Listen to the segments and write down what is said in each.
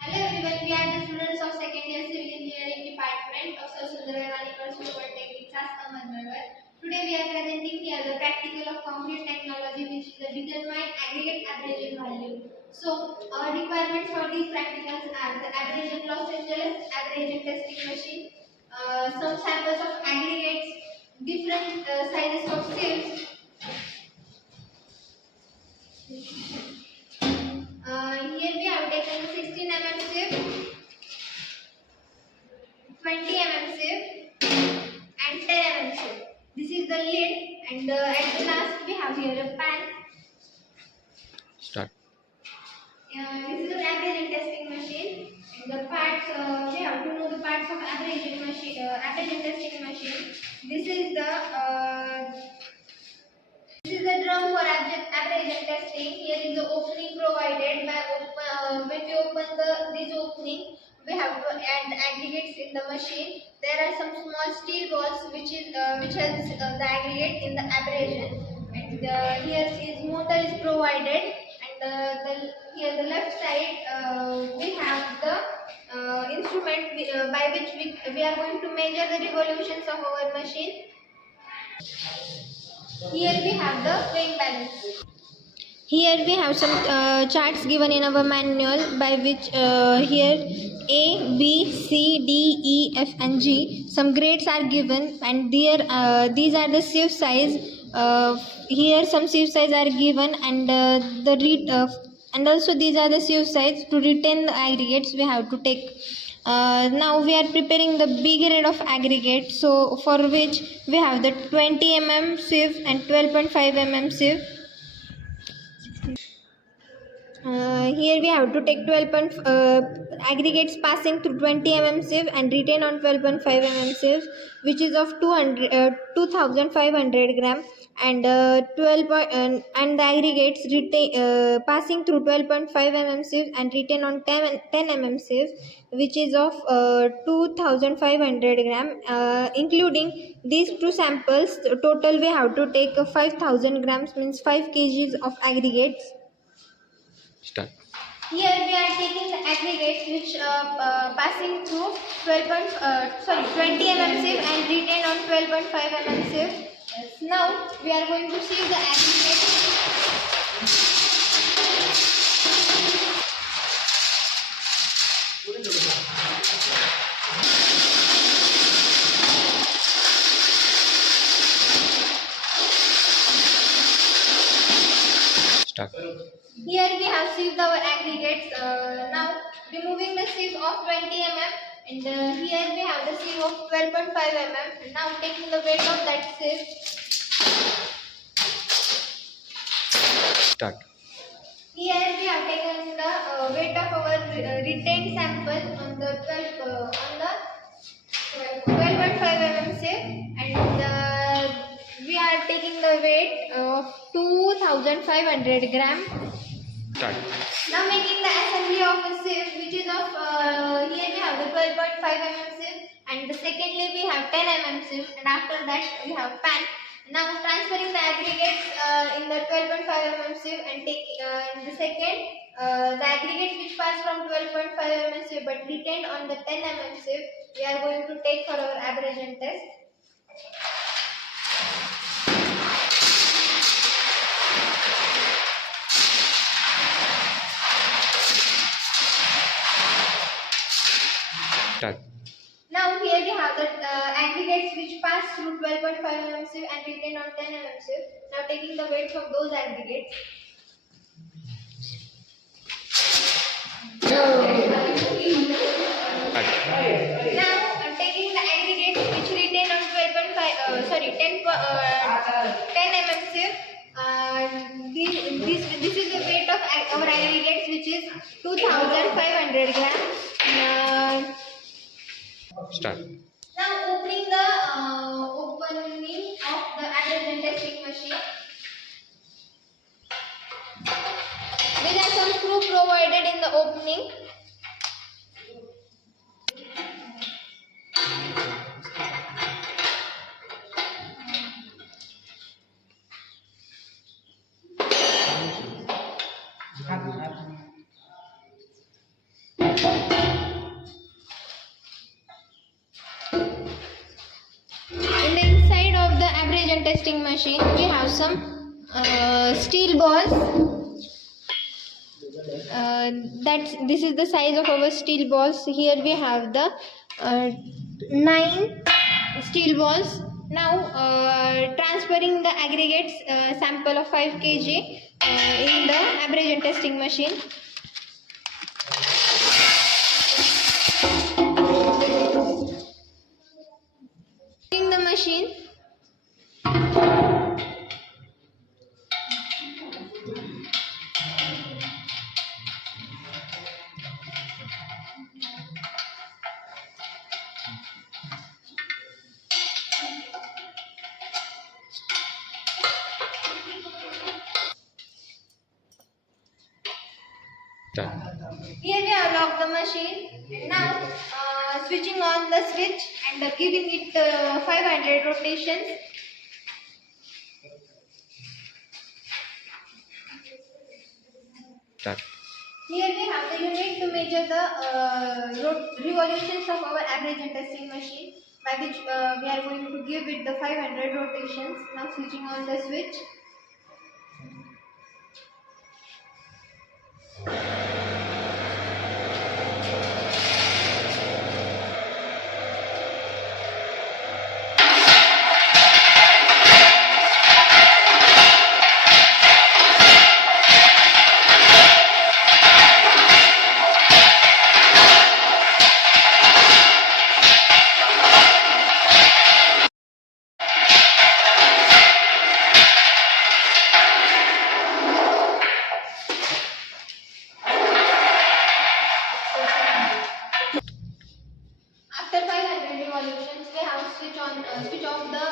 Hello everyone, we are the students of second year civil engineering department of Sundarayana University Polytechnic, Ahmedabad. Today we are presenting here the practical of concrete technology, which is the determine aggregate abrasion value. So our requirements for these practicals are the abrasion Los Angeles abrasion testing machine, some samples of aggregates, different sizes of sieves. Here we have taken 16 mm sieve, 20 mm sieve and 10 mm sieve. This is the lid, and at the last we have here a pan. Start. This is an abrasion testing machine. And the parts, we have to know the parts of abrasion machine, abrasion testing machine. This is the drum for abrasion testing. Here is the opening provided by when we open this opening, we have to add aggregates in the machine. There are some small steel balls which helps the aggregate in the abrasion. And here is motor is provided. And here the left side we have the instrument by which we are going to measure the revolutions of our machine. Here we have the weighing balance. Here we have some charts given in our manual, by which here A, B, C, D, E, F and G. Some grades are given, and these are the sieve size. Here some sieve size are given, and and also these are the sieve size. To retain the aggregates we have to take. Now we are preparing the B grade of aggregate, so for which we have the 20 mm sieve and 12.5 mm sieve. Here we have to take 12 aggregates passing through 20 mm sieve and retain on 12.5 mm sieve, which is of 2500 gram, and and the aggregates passing through 12.5 mm sieve and retain on 10 mm sieve, which is of 2500 gram. Including these two samples, total we have to take 5000 grams, means 5 kgs of aggregates. Start. Here we are taking the aggregates which passing through 20 mm sieve and retain on 12.5 mm sieve. Now we are going to sieve the aggregates. Start. Here we have sieved our aggregates. Now removing the sieve of 20 mm, and here we have the sieve of 12.5 mm. Now taking the weight of that sieve. Start. Here we have taken the weight of our retained sample on the 12.5 mm sieve, and we are taking the weight of 2500 gram. Start. Now making the assembly of a sieve, which is of here we have the 12.5 mm sieve, and secondly we have 10 mm sieve, and after that we have pan. Now transferring the aggregates in the 12.5 mm sieve, and taking the second the aggregates which pass from 12.5 mm sieve but retained on the 10 mm sieve, we are going to take for our abrasion test. Start. Now here we have the aggregates which pass through 12.5 mm sieve and retain on 10 mm sieve. Now taking the weights of those aggregates. Now taking the aggregates which retain on 10 mm sieve. This is the weight of our aggregates, which is 2500 grams. Start. Now opening of the abrasion testing machine. These are some screws provided in the opening. testing machine, we have some steel balls. This is the size of our steel balls. Here we have the 9 steel balls. Now transferring the aggregates sample of 5 kg in the abrasion testing machine. In the machine, Done. here we have locked the machine, and now switching on the switch and giving it 500 rotations. Done. Here we have the unit to measure the revolutions of our abrasion testing machine, by which we are going to give it the 500 rotations. Now switching on the switch. After 500 revolutions, we have switch off the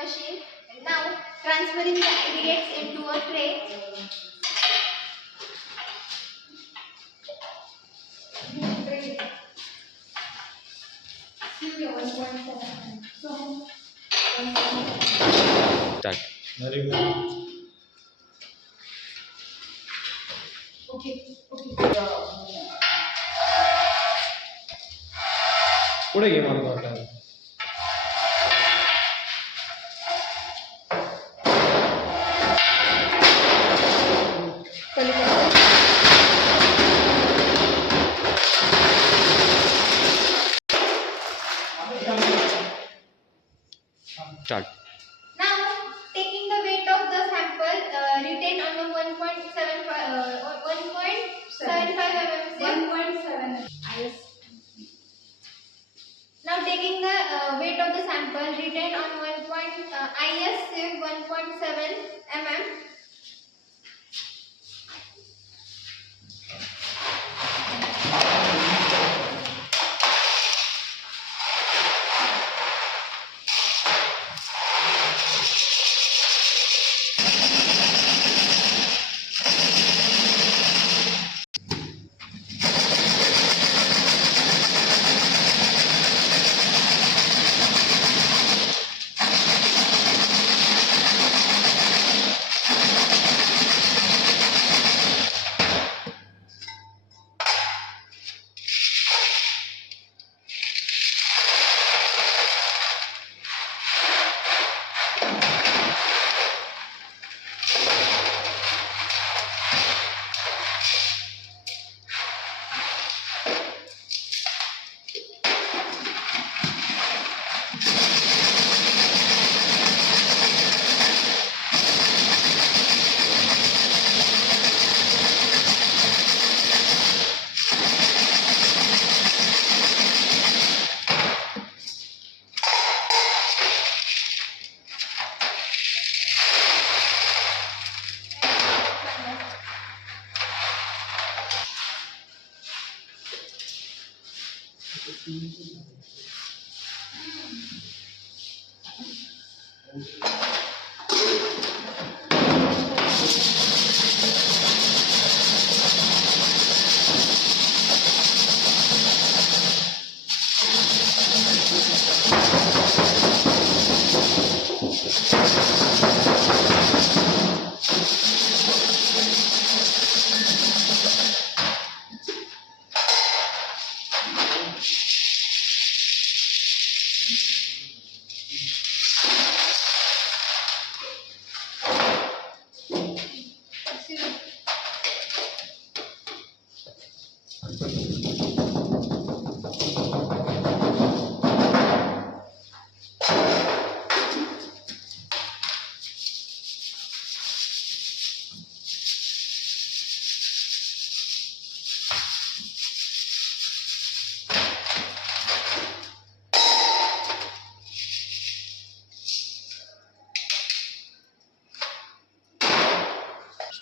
machine, and now transferring the aggregates into a tray. Done. Very good. पुढे घे मला वाटतं. Start. Now taking the weight of the sample retained on the 1.75 mm. Now taking the weight of the sample retained on 1.7 mm.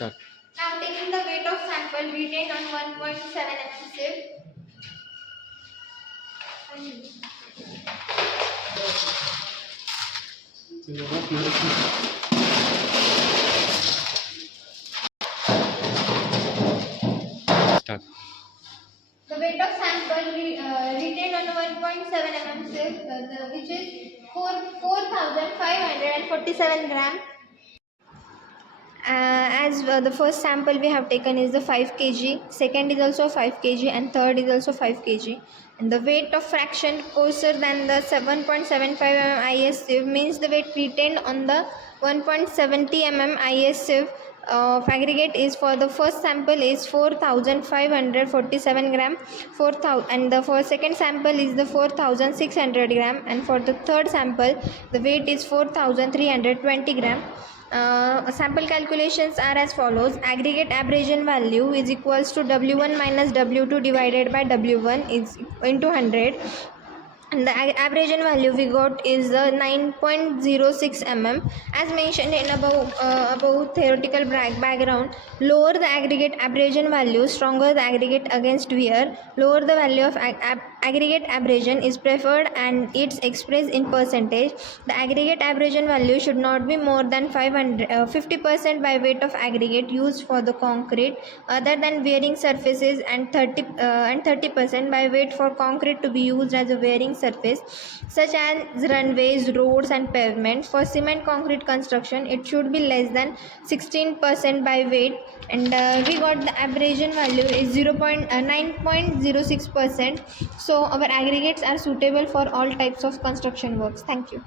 Start. Now taking the weight of sample retained on 1.7 mm sieve. Start. The weight of sample retained on 1.7 mm sieve, which is 4,547 gram. As the first sample we have taken is the 5 kg, second is also 5 kg, and third is also 5 kg. And the weight of fraction coarser than the 7.75 mm IS sieve means the weight retained on the 1.70 mm IS sieve of aggregate is for the first sample is 4,547 gram, 4,000, and the for second sample is the 4,600 gram, and for the third sample the weight is 4,320 gram. Sample calculations are as follows. Aggregate abrasion value is equals to W1 minus W2 divided by W1 is into 100, and the abrasion value we got is 9.06 mm. As mentioned in above theoretical background, lower the aggregate abrasion value, stronger the aggregate against wear. Lower the value of aggregate abrasion is preferred and it's expressed in percentage. The aggregate abrasion value should not be more than 50% by weight of aggregate used for the concrete other than wearing surfaces, and 30% by weight for concrete to be used as a wearing surface such as runways, roads and pavements. For cement concrete construction it should be less than 16% by weight, and we got the abrasion value is 9.06%. So our aggregates are suitable for all types of construction works. Thank you.